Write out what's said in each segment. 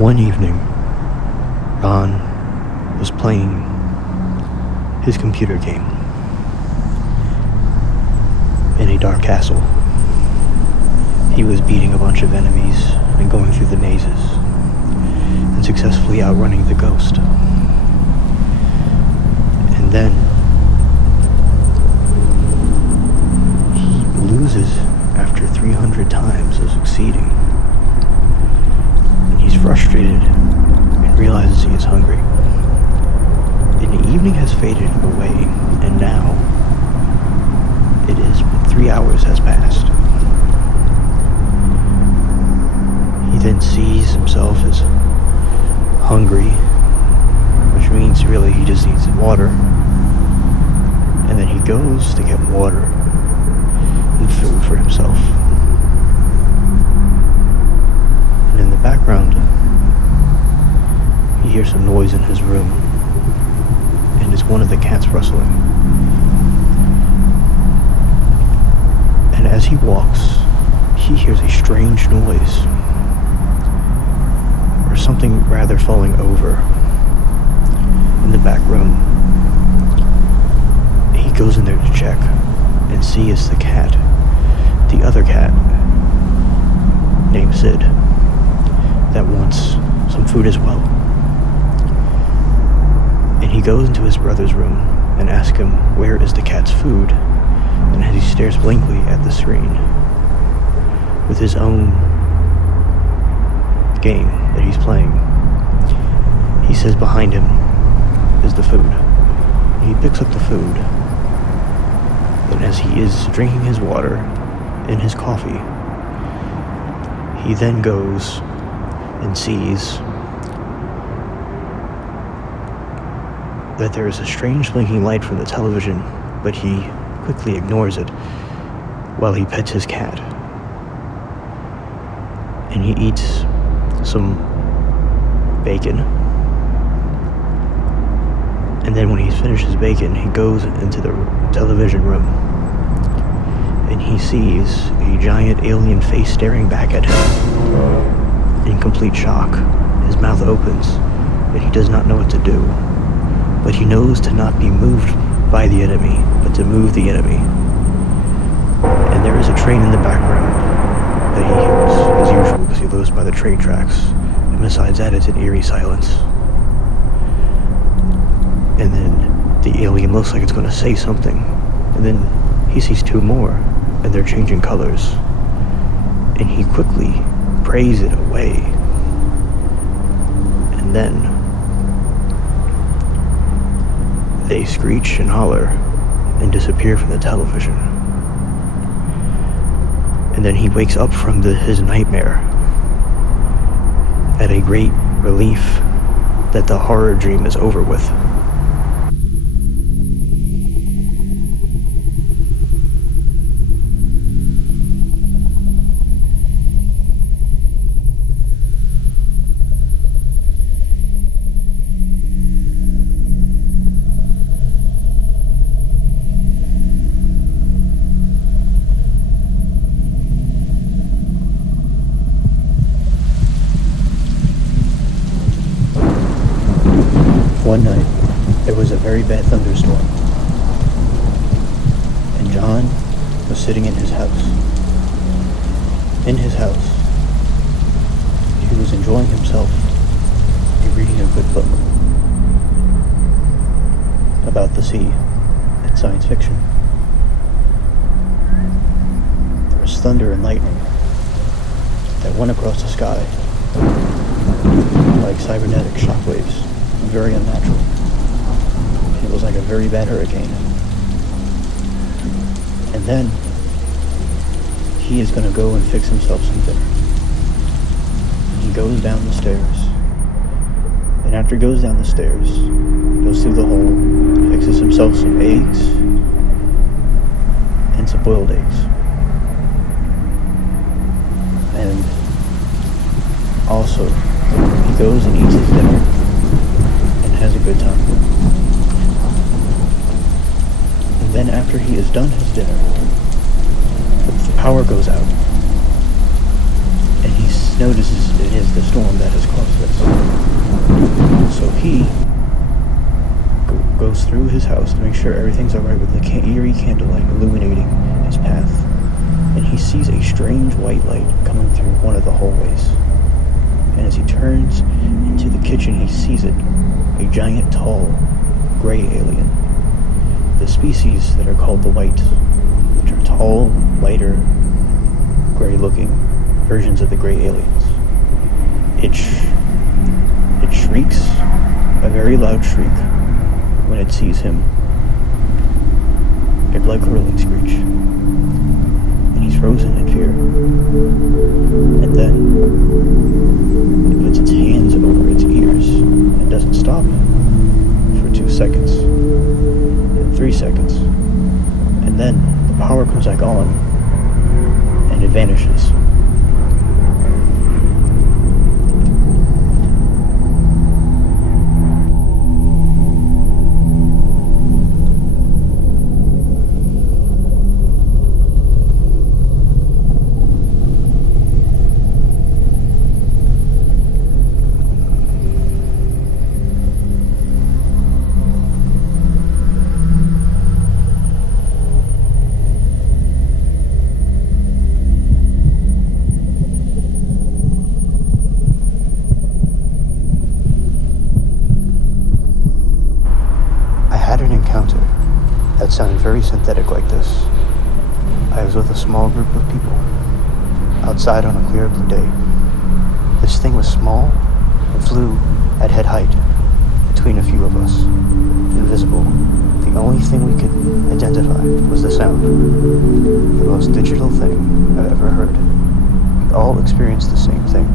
One evening, Ron was playing his computer game in a dark castle. He was beating a bunch of enemies and going through the mazes and successfully outrunning the ghost. And then he loses after 300 times of succeeding. And he's frustrated and realizes he is hungry. And the evening has faded away, and now it is 3 hours has passed. He then sees himself as hungry, which means really he just needs water. And then he goes to get water and food for himself. And in the background, he hears some noise in his room, and it's one of the cats rustling. And as he walks, he hears a strange noise, or something rather falling over in the back room. He goes in there to check and see it's the cat, the other cat, named Sid, that wants some food as well. And he goes into his brother's room and asks him where is the cat's food, and as he stares blankly at the screen with his own game that he's playing, he says behind him is the food. He picks up the food, and as he is drinking his water and his coffee, he then goes and sees that there is a strange blinking light from the television, but he quickly ignores it while he pets his cat. And he eats some bacon. And then when he's finished his bacon, he goes into the television room and he sees a giant alien face staring back at him. In complete shock, his mouth opens and he does not know what to do. But he knows to not be moved by the enemy, but to move the enemy. And there is a train in the background that he hears, as usual, because he lives by the train tracks. And besides that, it's an eerie silence. And then the alien looks like it's going to say something. And then he sees two more, and they're changing colors. And he quickly prays it away. And then they screech and holler and disappear from the television. And then he wakes up from his nightmare at a great relief that the horror dream is over with. One night, there was a very bad thunderstorm, and John was sitting in his house. In his house, he was enjoying himself and reading a good book about the sea and science fiction. There was thunder and lightning that went across the sky like cybernetic shockwaves. Very unnatural. It was like a very bad hurricane. And then he is going to go and fix himself some dinner. He goes down the stairs, and after he goes down the stairs, goes through the hole, fixes himself some eggs and some boiled eggs. And also he goes and eats his dinner and has a good time. And then after he has done his dinner, the power goes out, and he notices it is the storm that has caused this. So he goes through his house to make sure everything's alright with the eerie candlelight illuminating his path. And he sees a strange white light coming through one of the hallways. And as he turns into the kitchen, he sees it, a giant, tall, gray alien. The species that are called the white, which are tall, lighter, gray-looking versions of the gray aliens. It shrieks a very loud shriek when it sees him, a blood-curdling screech, and he's frozen in fear. And then it puts its hands over its ears and doesn't stop for 2 seconds, and 3 seconds, and then the power comes back on, and it vanishes. That sounded very synthetic like this. I was with a small group of people, outside on a clear blue day. This thing was small and flew at head height between a few of us, invisible. The only thing we could identify was the sound, the most digital thing I've ever heard. We all experienced the same thing.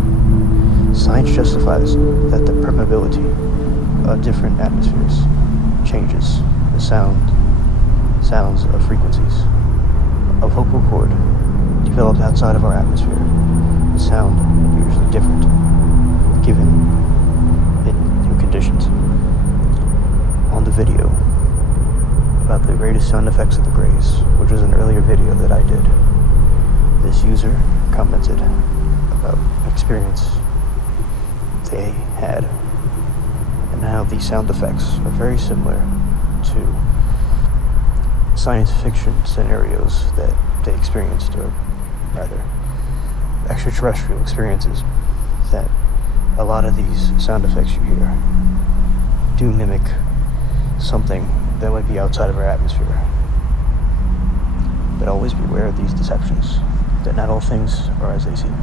Science justifies that the permeability of different atmospheres changes the sounds of frequencies. A vocal cord developed outside of our atmosphere. The sound would be usually different, given new conditions. On the video about the greatest sound effects of the Greys, which was an earlier video that I did, this user commented about an experience they had and how these sound effects are very similar to science fiction scenarios that they experienced, or rather extraterrestrial experiences, that a lot of these sound effects you hear do mimic something that might be outside of our atmosphere. But always beware of these deceptions, that not all things are as they seem.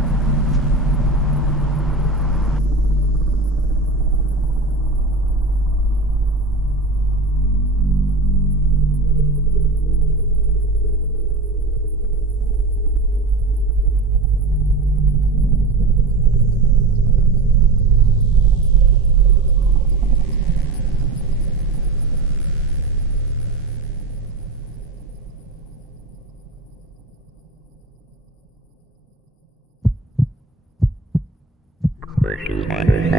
Questions.